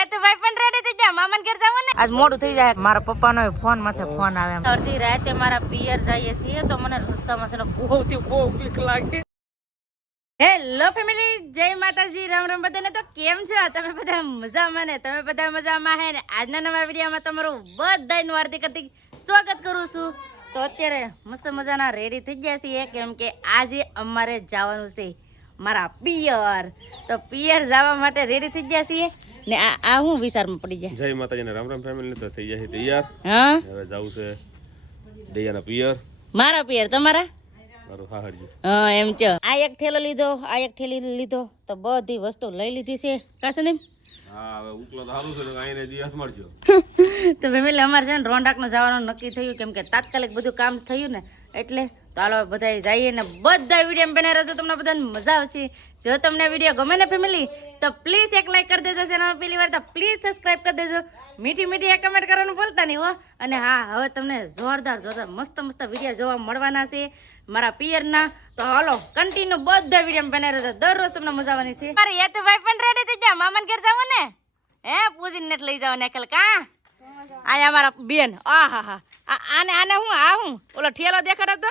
યતુભાઈ પણ રેડી થઈ ગયા મામાને ઘર જવાનું ને આજ મોડું થઈ જાય મારા પપ્પાનો ફોન માથે ફોન આવે અડધી રાતે મારા પિયર જઈએ છીએ તો મને રસ્તામાં છે ને બહુ બીક લાગે હેલો ફેમિલી જય માતાજી રામ રામ બધાને તો કેમ છો તમે બધા મજામાં ને તમે બધા મજામાં હે ને આજના નવા વિડીયોમાં તમારું બધાનું હાર્દિક સ્વાગત કરું છું તો અત્યારે મસ્ત મજાના રેડી થઈ ગયા છીએ કેમ કે આજે અમારે જવાનું છે મારા પિયર તો પિયર જવા માટે રેડી થઈ ગયા છીએ ને આ હું વિચારમાં પડી જાય જય માતાજી ને રામ રામ ફેમિલી તો થઈ જાય તૈયાર હા હવે જાવું છે દયાના પિયર મારા પિયર તમારા મારું હાહરજી હા એમ છે આ એક થેલો લીધો આ એક થેલી લીધો તો બધી વસ્તુ લઈ લીધી છે કા સંદીપ હા હવે ઉકલો તો સારું છે તો આઈને દિવસ મળજો તો ફેમિલી અમારે છે ને રોંડાકનો જવાનું નક્કી થયું કેમ કે તાત્કાલિક બધું કામ થયું ને એટલે તો હાલો બધા જઈએ ને બધા વિડીયો બનાવી રહેજો તમને બધાને મજા આવશે જો તમને વિડીયો ગમે ને ફેમિલી તો પ્લીઝ એક લાઈક કરી દેજો ચેનલ પહેલી વાર તો પ્લીઝ સબસ્ક્રાઇબ કરી દેજો મીઠી મીઠી એક કમેન્ટ કરવાનું ભૂલતા નહીં હો અને હા હવે તમને જોરદાર મસ્ત મસ્ત વિડીયો જોવા મળવાના છે મારા પિયરના તો હાલો કન્ટિન્યુ બધા વિડીયો બનાવી રહેજો દરરોજ તમને મજા આવવાની છે મારે યતુભાઈ પણ રેડી થઈ ગયા મામાને ઘર જવાનું ને હે પૂજીને લઈ જાવ ને એકલ કા આ અમારા બેન આહા આને હું ઓલો ઠેલો દેખાડો તો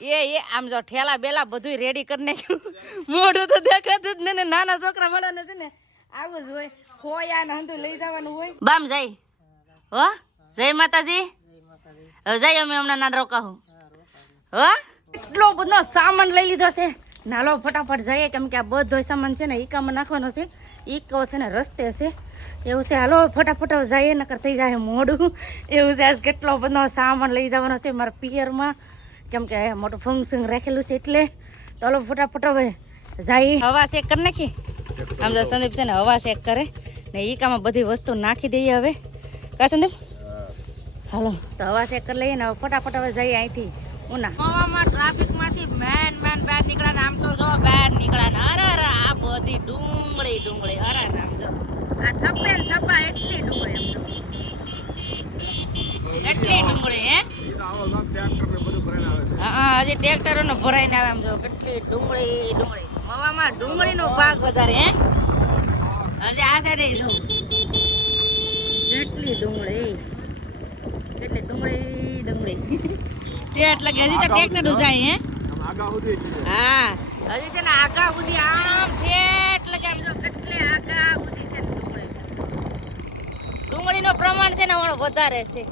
એ આમ જો ઠેલા બેલા બધું રેડી કરી નાખ્યું મોઢું તો દેખાતું જ ને નાના છોકરા મળવાના છે ને આવું જ હોય ખોયા ને હંધું લઈ જવાનું હોય બામ જાય હો જય માતાજી હવે જાય અમે હમણાં ના રોકાવું હો એટલો બધો સામાન લઈ લીધો છે નાલો ફટાફટ જઈએ કેમ કે આ બધો સામાન છે ને ઈકામાં નાખવાનો છે ઈકો છે ને રસ્તે છે એવું છે હાલો ફટાફટ જઈએ નકર થઈ જાય મોડું એવું છે આજ કેટલો બધો સામાન લઈ જવાનો છે મારા પિયરમાં કેમ કે મોટું ફંક્શન રાખેલું છે એટલે તો હાલો ફટાફટ હવે જઈએ હવા શેક કરી નાખી આમ જો સંદીપ છે ને હવા શેક કરે ને ઈકામાં બધી વસ્તુ નાખી દઈએ હવે કા સંદીપ હાલો તો હવા શેક કરી લઈએ ને હવે ફટાફટ હવે જઈએ અહીંથી ઉના હવામાં ટ્રાફિક માંથી મેન બહાર નીકળ્યા ને આમ તો જો બહાર નીકળ્યા ને અરે આ બધી ડુંગળી અરે આમ જો આ થપ્પે ને થપ્પા એટલી ડુંગળી આમ જો કેટલી ડુંગળી હે હા હજી ટ્રેક્ટરો નો ભરાઈને આવે આમ જો કેટલી ડુંગળી હવામાં ડુંગળીનો ભાગ વધારે હે હજી આ સાઈડે જો કેટલી ડુંગળી એટલે કે હજી તો ટ્રેક્ટર જાય હે હા હજી છે ને આગા સુધી આમ ઠેઠ લગામ જો કેટલે આગા સુધી છે ડુંગળીનો પ્રમાણ છે ને વધારે છે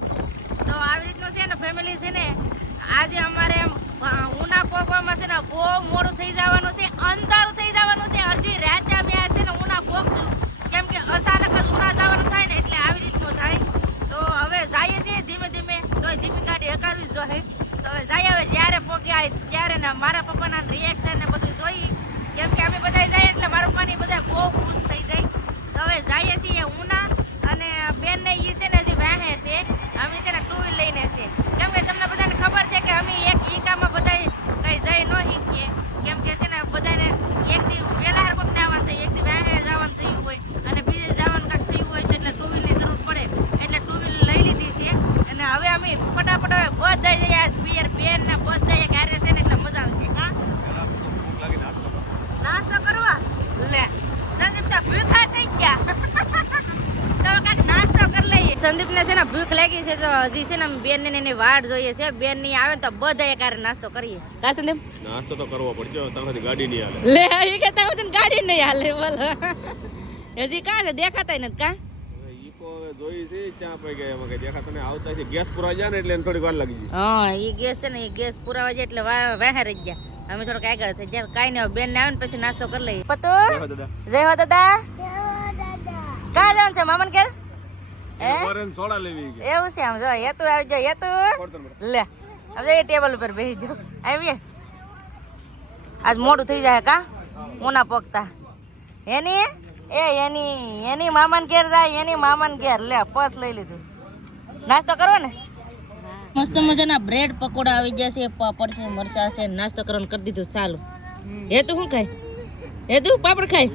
તો આવી રીતનું છે ને ફેમિલી છે ને આજે અમારે ઉના પોગવામાં છે ને બહુ મોડું થઈ જવાનું છે અંધારું થઈ જવાનું છે અડધી રાતે અમે આ છે ને ઉના પોગશું કેમ કે અચાનક જ ઉના જવાનું થાય ને એટલે આવી રીતનું થાય તો હવે જઈએ છીએ ધીમે તો ધીમી ગાડી હકાવી જોઈએ તો હવે જઈએ હવે જ્યારે પોગ્યા ત્યારે ને મારા પપ્પાના રિએક્શન ને બધું જોઈ કેમ કે અમે બધા જઈએ એટલે મારા પપ્પાની બધા બહુ ખુશ થઈ જાય તો હવે જઈએ છીએ ઉના અને બેનને એ છે ને હજી વાહે છે અમે છે ને ટુ વ્હીલ લઈને છે કેમ કે તમને બધાને ખબર છે કે અમે એક ઈકામાં બધા કઈ જઈ ન શીખીએ કેમ કે છે ને બધાને એક દી વહેલા પગને આવવાનું થાય એક દી વાહે જવાનું થયું હોય અને બીજે જવાનું કાંઈક થયું હોય તો એટલે ટુ વ્હીલની જરૂર પડે એટલે ટુ વ્હીલ લઈ લીધી છે અને હવે અમે ફટાફટ હવે બધા જઈએ પિયર બેન ને બધા એક હારે છે ને એટલે મજા આવશે હા નાસ્તો કરવા લે સંદીપ તો ભૂખા થઈ ગયા તો કાંઈક નાસ્તો કરી લઈએ સંદીપને છે ને ભૂખ લાગી છે તો હજી છે ને બેન ને એની વાટ જોઈએ છે બેન ની આવે તો બધા એક હારે નાસ્તો કરીએ કા સંદીપ નાસ્તો તો કરવો પડશે તમારી ગાડી નહીં હાલે લે એ કે તારી ગાડી નહીં હાલે બોલ હજી કા છે દેખાતા નથી કા ઈકો જોઈ છે ચા પઈ ગયા એમાં કે દેખાતા ને આવતા છે ગેસ પુરાઈ જાય ને એટલે એને થોડી વાર લાગી જાય હા એ ગેસ છે ને એ ગેસ પુરાવા જાય એટલે વાહે રહી ગયા અમે થોડોક આગળ થઈ ગયા કાઈ નહીં બેન ને આવે ને પછી નાસ્તો કરી લઈએ પતો જય હો દાદા કા જવાનું છે મામન ઘેર સોડા લેવી એવું છે આમ જો હેતુ આવી જાવ હેતુ લે હવે એ ટેબલ ઉપર બેસી જાવ આવીએ આજ મોડું થઈ જાય કા ઉના પોગતા એની મામાન ઘેર જાય એની મામાન ઘેર લે પસ લઈ લીધું નાસ્તો કરવો ને મસ્ત મજાના બ્રેડ પકોડા આવી જશે પાપડ છે મરચા છે નાસ્તો કરવાનું કરી દીધું ચાલુ હેતુ શું ખાય હેતુ પાપડ ખાય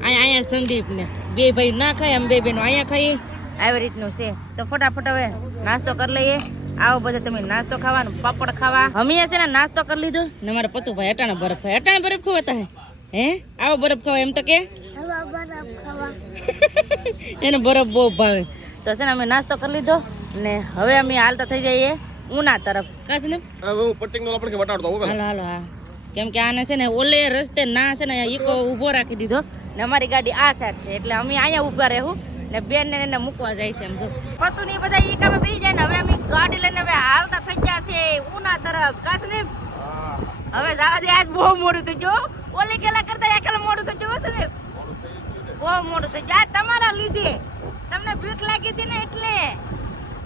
અહીંયા સંદીપ ને બે ભાઈ ના ખાય અમે બે બેનો અહીંયા ખાઈએ આવી રીતનું છે તો ફટાફટ હવે નાસ્તો કરી લઈએ આવો બધા તમે નાસ્તો ખાવાનો પાપડ ખાવા અમે છે ને નાસ્તો કરી લીધો ને મારા પતુભાઈ અટાણા બરફ ખાવાતા હે આવો બરફ ખાવા એમ તો કે એને બરફ બહુ ભાવે. તો છે ને અમે નાસ્તો કરી લીધો ને હવે અમે હાલતા થઈ જઈએ ઉના તરફ. કાશ ને હવે હું પટિંગનો આપણે વટાડતો હું હાલો હાલો હા, કેમ કે આને છે ને ઓલે રસ્તે ના છે ને ઈકો ઊભો રાખી દીધો ને અમારી ગાડી આ સાઈડ છે એટલે અમે અહીંયા ઊભા રહેવું ને બેન ને એને મૂકવા જાય છે. એમ જો પતું નહીં બધા ઈકામાં બેસી જાય ને હવે અમે ગાડી લઈને હવે હાલતા થઈ ગયા છે ઉના તરફ. કાશ ને હવે જવા દે, આજ બહુ મોડું થઈ ગયું. ઓલી કેલા કરતા એકલા મોડું થઈ ગયું છે ને, બહુ મોડું થઈ ગયું. આ તમારા લીધે તમને ભૂખ લાગી હતી ને એટલે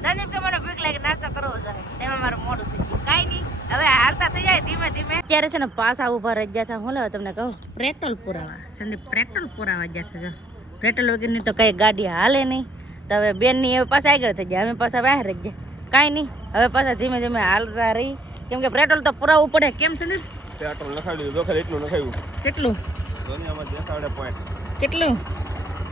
સંદીપ કે મને ભૂખ લાગી નાસ્તો કરવો જોઈએ તેમાં મારું મોડું થઈ ગયું. કાંઈ નહીં, હવે હાલતા થઈ જાય ધીમે ધીમે. અત્યારે છે ને પાછા ઉભા રહી ગયા હતા. હું લેવા તમને કહું, પેટ્રોલ પુરાવા. સંદીપ પેટ્રોલ પુરાવા ગયા હતા. પેટ્રોલ વગરની તો કઈ ગાડી હાલે નહીં. તો હવે બેનની હવે પાછા આગળ થઈ ગયા, અમે પાછા બહાર રહી ગયા. કાંઈ નહીં, હવે પાછા ધીમે ધીમે હાલતા રહી કેમ કે પેટ્રોલ તો પુરાવવું પડે. કેમ સંદીપ? પેટ્રોલ નખાવી દીધું, ખાલી એટલું નખાવ્યું. કેટલું? દુનિયામાં દેખાડે પોઈન્ટ કેટલું?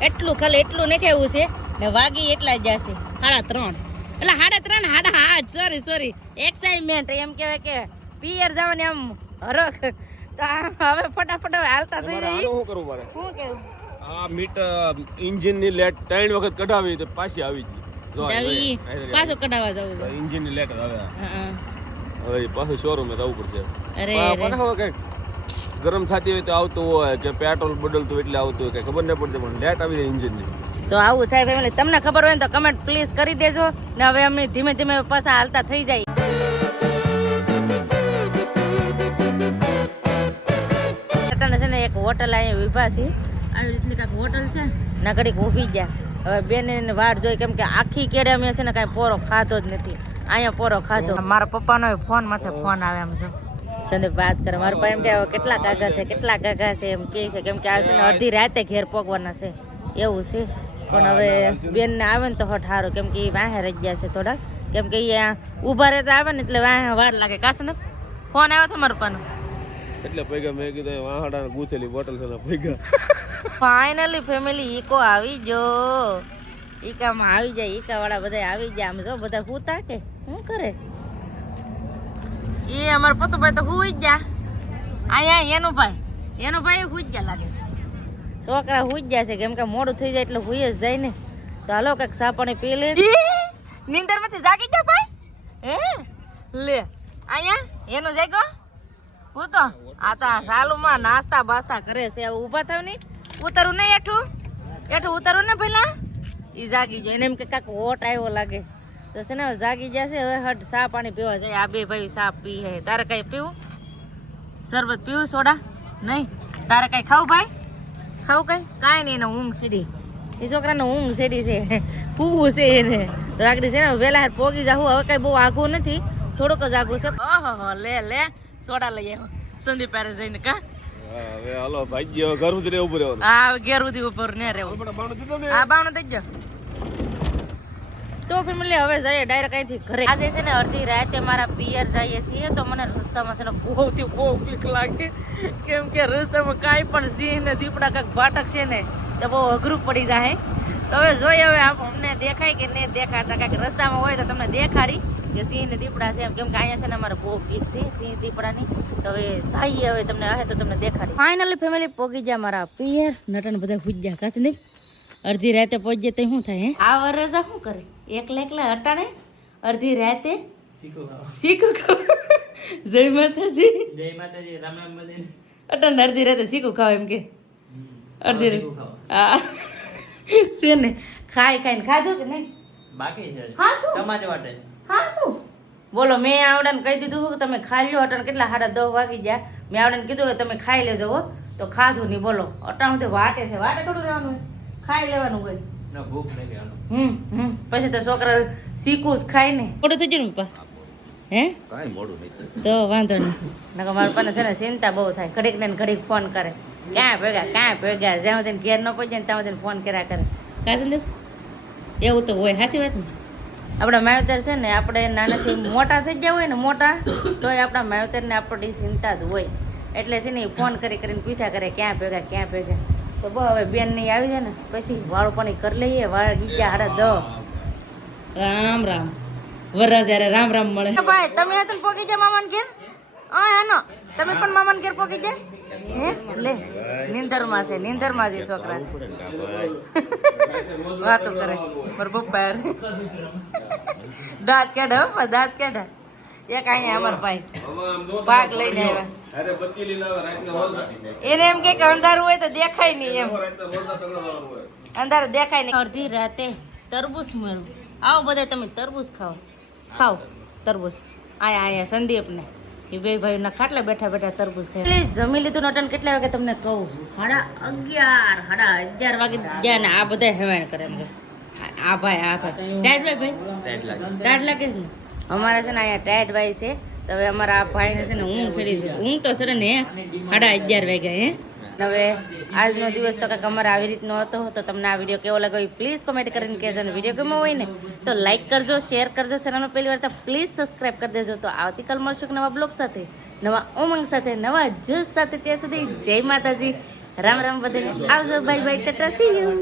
એટલું ખાલી એટલું નખાવ્યું છે ને વાગી એટલા જ જશે 3:30. એટલે 3:30 5:30 સોરી એક્સાઇટમેન્ટ એમ કહેવાય કે પિયર જવાની આમ હરખ. તો હવે ફટાફટ હવે હાલતા થઈ તમારે જઈએ. આનું શું કરવું મારે? શું કેવું? આ મીટર ઇન્જિન ની લેટ 3 વખત કઢાવી તો પાછી આવી ગઈ. જો આવી પાછું કઢાવવા જવું છે. ઇન્જિન ની લેટ આવે. હા હવે પાછું શોરૂમે જવું પડશે. અરે પણ હવે કઈક ગરમ થતી હોય તો આવતું હોય કે પેટ્રોલ બદલતું એટલે આવતું હોય કઈ ખબર ન પડતી પણ લેટ આવી જાય ઇન્જિન ની. તો આવું થાય ફેમિલી. તમને ખબર હોય ને તો કમેન્ટ પ્લીઝ કરી દેજો ને હવે અમે ધીમે ધીમે પાછા હાલતા થઈ જાય. છે ને એક હોટલ અહીંયા ઉભા છે, આવી રીતની કાંઈક હોટલ છે ના ઘડીક ઊભી ગયા. હવે બેન વાટ જોઈ કેમ કે આખી કેડે અમે છે ને કાંઈ પોરો ખાધો જ નથી. અહીંયા પોરો ખાધો. મારા પપ્પાનો ફોન માથે ફોન આવે એમ છે. સંદીપ વાત કરે મારા પપ્પા એમ કે કેટલા કાગા છે કેટલા કાગા છે એમ કે છે કેમ કે આ છે ને અડધી રાતે ઘેર પગવાના છે એવું છે. પણ હવે બેનને આવે ને તો હટ સારું કેમ કે એ વાહે રહી ગયા છે થોડાક કેમ કે અહીંયા ઊભા રહેતા આવે ને એટલે વાહે વાર લાગે. કાશ ને ફોન આવ્યો હતો મારા પપ્પાનો એટલે પૈગા મેં કીધું વાહડા ગૂંથેલી બોટલ છે પૈગા. ફાઇનલી ફેમિલી ઈકો આવી જો. ઈકામાં આવી જાય, ઈકા વાળા બધા આવી જાય. આમ જો બધા હુતા કે શું કરે એ અમારા પતુભાઈ તો હુઈ જ જા. અહીંયા એનો ભાઈ હુઈ જ જા લાગે. છોકરા હુઈ જ જાય છે કેમ કે મોડું થઈ જાય એટલે હુઈ જ જાય ને. તો હાલો કઈક સા પાણી પી લે. નીંદર માંથી જાગી જા ભાઈ. હે લે અહીંયા એનું જાગો હું તો આ તો સાલુમાં નાસ્તા બાસ્તા કરે છે. હવે ઊભા થાવ ને ઉતરવું નહીં એઠું ઉતરવું ને પેલા એ જાગી જાય એને એમ કે કાંક હોટ આવ્યો લાગે તો છે ને હવે જાગી જશે. હવે હટ સા પાણી પીવા જાય. આ બે ભાઈ સા પી હે. તારે કઈ પીવું? શરબત પીવું? સોડા નહીં? તારે કઈ ખાવું ભાઈ? ખાવું કઈ? કાંઈ નહીં, એને ઊંઘ સીડી. એ છોકરાને ઊંઘ સીડી છે, પૂવું છે એને. તો આગળ છે ને વહેલા હાર પોગી જાવું. હવે કઈ બહુ આઘું નથી, થોડુંક જ આઘું છે. ઓહો લે સોડા લઈ આવ્યો સંદીપ પારે જઈને. કા હવે હાલો ભાઈ ઘર સુધી રહેવું પડે. હા ઘેર સુધી ઉપર ને રહેવું. હા બાવણું થઈ ગયો. તો ફેમિલી હવે જઈએ ડાયરેક્ટ અહીંથી ઘરે. આજે છે ને અડધી રાતે મારા પિયર જઈએ છીએ તો મને રસ્તામાં છે ને બહુ બીક લાગે કેમ કે રસ્તામાં કાંઈ પણ સિંહ ને દીપડા કાંઈક ભાટક છે ને તો બહુ અઘરું પડી જાય. તો હવે જોઈએ હવે અમને દેખાય કે નહીં દેખાતા. કાંઈક રસ્તામાં હોય તો તમને દેખાડી કે સિંહ ને દીપડા છે એમ કેમ કે અહીંયા છે ને અમારે બહુ બીક છે સિંહ દીપડાની. તો હવે જઈએ હવે તમને આવે તો તમને દેખાડી. ફાઇનલી ફેમિલી પોગી ગયા મારા પિયર. નટન બધા પૂજ ગયા. કાશ નહીં અડધી રાતે પહોંચીએ તો શું થાય? હે આ વરસ શું કરે એકલા હટાણે અડધી રાતે શીખું જય માતાજી રામ રામ અટાણે અડધી રાતે શીખું ખાવ એમ કે અડધી રાતે હા છે ને ખાઈને ખાધું કે નહીં બાકી છે? હા શું તમારે માટે? હા શું બોલો? મેં આવડાને કહી દીધું કે તમે ખાઈ લો. અટાણે કેટલા 10:30 વાગી ગયા. મેં આવડાને કીધું કે તમે ખાઈ લેજો હો તો ખાધું નહીં. બોલો અટાણું તો વાટે છે. વાટે થોડું રહેવાનું હોય, ખાઈ લેવાનું હોય. પછી તો છોકરા શીખું ખાય ને મોડું થઈ ગયું ને પપ્પા. હે કાંઈ મોડું નહીં તો વાંધો નહીં. નકર મારા પપ્પાને છે ને ચિંતા બહુ થાય. ઘડીક ને ઘડીક ફોન કરે ક્યાં ભેગા જ્યાં સુધી ઘેર ન પહોંચે ને ત્યાં સુધી ફોન કર્યા કરે. કાં સંદીપ એવું તો હોય. સાચી વાત ને? આપણા માવતર છે ને આપણે નાનાથી મોટા થઈ ગયા હોય ને મોટા તોય આપણા માવતરને આપણી ચિંતા જ હોય. એટલે છે ને ફોન કરીને પૂછ્યા કરે ક્યાં ભેગા. તો બહુ હવે બેન નહીં આવી જાય ને પછી વાળું પાણી કરી લઈએ. વાળ ગીયા 10:30. રામ રામ વરરાજ યારે રામ રામ મળે. ભાઈ તમે હતા પોગી જા મામાને ઘેર? હા એનો તમે પણ મામાને ઘેર પોકી ગયા હે લે નીંદરમાં છે નીંદરમાં છે છોકરા છે વાતો કરે મારા પપ્પા યાર. દાંત કાઢા હો દાંત કાઢા એક અહીંયા અમારા ભાઈ ભાગ લઈને આવ્યા અરે બત્તી લઈને આવે રાતના મોજા એને એમ કે અંધારું હોય તો દેખાય નહીં એમ રાતના મોજા તગડા હોય. અંધારું દેખાય નહીં અડધી રાતે તરબૂચ મળ્યું આવો બધા તમે તરબૂચ ખાઓ તરબૂચ આયા સંદીપને એ બે ભાઈના ખાટલા બેઠા બેઠા તરબૂચ ખાય એટલે જમી લીધું નટન કેટલા વાગે તમને કહું 11:30 વાગે ગયા ને આ બધા હેવાણ કરે એમ કે આ ભાઈ ટાઈટ ભાઈ ટાઈટ લાગે છે ને અમારા છે ને અહીંયા ટાઈટ ભાઈ છે તો હવે અમારા આ ભાઈને છે ને ઊંઘ ચડી ગઈ ઊંઘ તો છે ને 11:30 વાગ્યા હે હવે આજનો દિવસ તો કંઈક અમારે આવી રીતનો હતો તો તમને આ વિડીયો કેવો લાગ્યો પ્લીઝ કોમેન્ટ કરીને કહેજો અને વિડીયો ગમ્યો હોય ને તો લાઈક કરજો શેર કરજો ચેનલમાં પહેલી વાર તો પ્લીઝ સબસ્ક્રાઈબ કરી દેજો તો આવતીકાલ મળશું નવા બ્લોગ સાથે નવા ઉમંગ સાથે નવા જોશ સાથે ત્યાં સુધી જય માતાજી રામ રામ બધાને આવજો bye bye Tata C you